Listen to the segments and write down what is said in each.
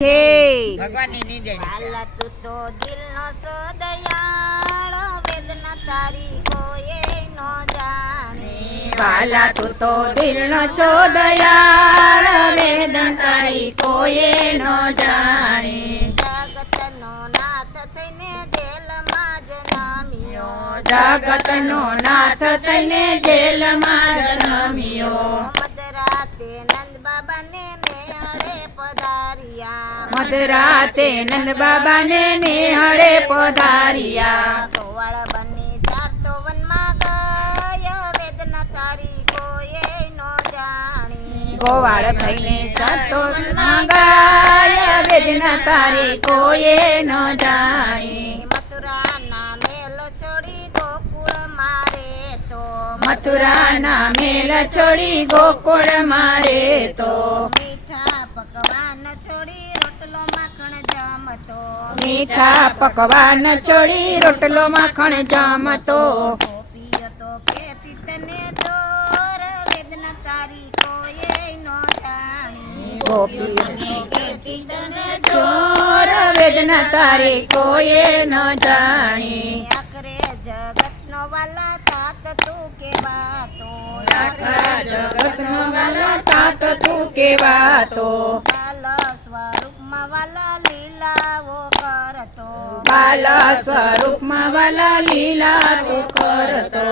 ભગવાનની નીંદણી વાલા તું તો દિલનો સદયાળ વેદના તારી કોઈએ નો જાણે વાલા તું તો દિલનો છો દયાળ વેદન તારી કોઈએ ન જાણે જગતનો નાથ થઈને જેલમાં જન્મ્યો જગતનો નાથ થઈને જેલમાં જન્મ્યો મધરાતે નંદ બાબાને નેહળે પધાર્યા મધરાતે નંદ બાબાને નિહળે પધાર્યા ગોવાળ બની ચારતો વનમાં ગયા વેદના તારી કોઈએ નો જાણી ગોવાળ થઈને ચારતો વનમાં ગયા વેદના તારી કોઈએ ન જાણી મથુરાના મેલ છોડી ગોકુળ મારે તો મથુરાના મેલ છોડી ગોકુળ મારે તો મીઠા પકવાન છોડી રોટલો માખણ જમતો મીઠા પકવાન છોડી રોટલો માખણ જમતો ગોપીઓ તો કહેતી તને ચોર વેદના તારી કોઈએ નો જાણી ગોપીઓને કહેતી તને ચોર વેદના તારી કોઈએ ન જાણી આખરે જગતનો વાલા તાત તું કેવાતો આખા જગતનો વાલા તાત તું કેવાતો બાલ સ્વરૂપમાં વાલા લીલાઓ કરતો બાલ સ્વરૂપમાં વાલા લીલા તું કરતો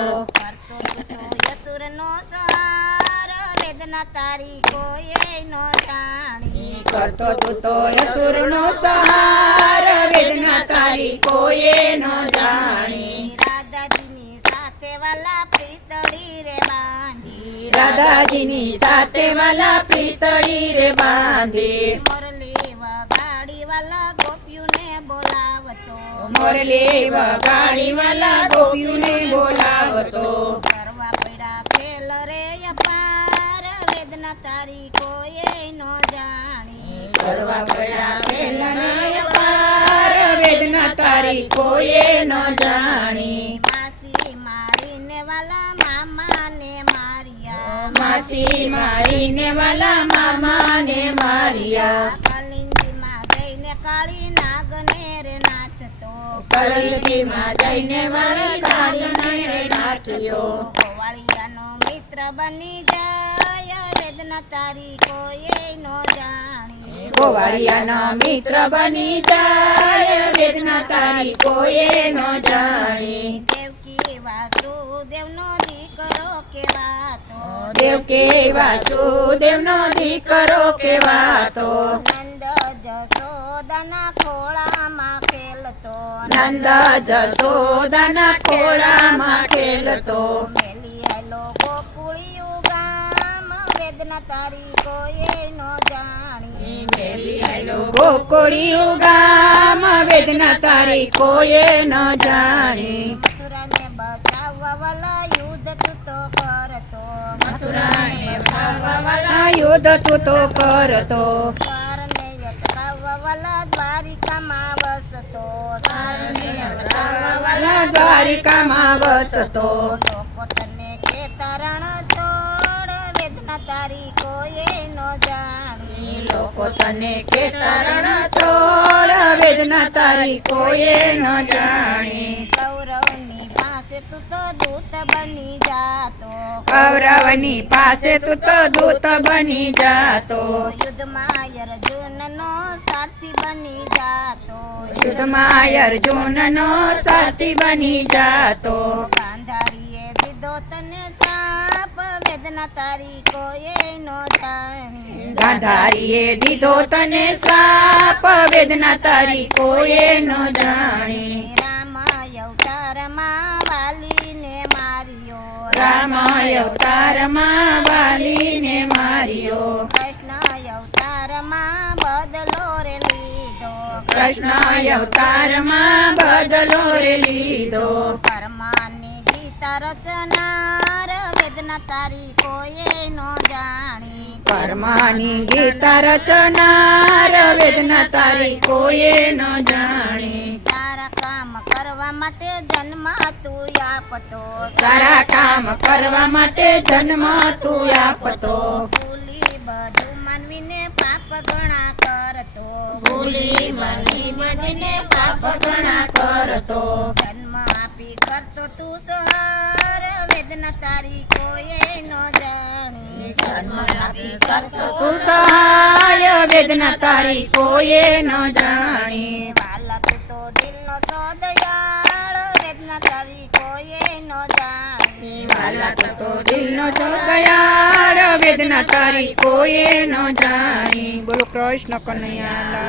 યસુરનો સાર વેદના તારી કોઈએ નો જાણી કરતો તું તો યસુરનો સહાર વેદના તારી કોઈએ ન જાણી રાધાજીની સાથે વાલા પ્રીતળી રે બાંધી રાધાજીની સાથે વાલા પ્રીતળી રે બાંધી મુરલી વગાડી વાલા ગોપીઓને બોલાવતો મોરલી વગાડી વાલા ગોપીઓને બોલાવતો કરવા પડ્યા ખેલ રે અપાર વેદના તારી કોઈએ નો જાણી કરવા પડ્યા ખેલને અપાર વેદના તારી કોઈએ ન જાણી માસી મારીને વાલા મામાને માર્યા માસી મારીને વાલા મામાને માર્યા કલિંદીમાં જઈને કાળી નાગને રે નાચતો કલગીમાં જઈને વાળી નાગને નાચ્યો ગોવાળિયાનો મિત્ર બની જાય વેદના તારી કોઈએ નો જાણી ગોવાળિયાનો મિત્ર બની જાય વેદના તારી કોઈએ ન જાણી દેવકી વાસુદેવનો દીકરો કેવાતો દેવકી વાસુદેવનો દીકરો કેવાતો નંદ જસોદાના ખોળામાં ખેલતો નંદ જસોદાના ખોળામાં ખેલતો મેલી હેલો ગોકુળિયું ગામ વેદના તારી કોઈએ નો જાણી ગોકુળિયું ગામ વેદના તારી કોઈએ ન જાણી મથુરાને બચાવવા વાલા યુદ્ધ તું તો કરતો મથુરાને બચાવવા વાલા યુદ્ધ તું તો કરતો સારને અટકાવવા વાલા દ્વારિકામાં વસતો સારને અટકાવવા વાલા દ્વારિકામાં વસતો લોકો તને કે તરણ છોડ વેદના તારી કોઈએ નો જાણી લોકો તને કે તરણ છોડ વેદના તારી કોઈએ ન જાણી કૌરવની પાસે તું તો દૂત બની જાતો કૌરવની પાસે તું તો દૂત બની જાતો યુદ્ધમાં અર્જુનનો સારથી બની જાતો યુદ્ધમાં અર્જુનનો સારથી બની જાતો ગાંધારીએ દીધો તને સાપ વેદના તારી કોઈએ નો જાણી ગાંધારીએ દીધો તને શ્રાપ વેદના તારી કોઈએ ન જાણી રામ અવતારમાં વાલીને માર્યો રામ અવતારમાં વાલીને માર્યો કૃષ્ણ અવતારમાં બદલો રે લીધો કૃષ્ણ અવતારમાં બદલો રે લીધો પરમાની ગીતા રચનાર વેદના તારી કોઈએ નો જાણી કર્માની ગીતા રચનાર વેદના તારી કોઈએ ન જાણી સારા કામ કરવા માટે જન્મ તું આપતો સારા કામ કરવા માટે જન્મ તું આપતો ભૂલી બધું માનવીને પાપ ઘણા કરતો ભૂલી મની મનીને પાપ ઘણા કરતો જન્મ આપી કરતો તું સહાર વેદના તારી કોઈએ ન જાણી જન્મ આપી કરતો તું સહાય વેદના તારી કોઈએ ન જાણી વાલા તું તો દિલનો સદયાળ વેદના તારી કોઈએ ન જાણી વાલા તો દિલનો છો દયાળ વેદના તારી કોઈએ ન જાણી બોલો કૃષ્ણ કનૈયા લાલ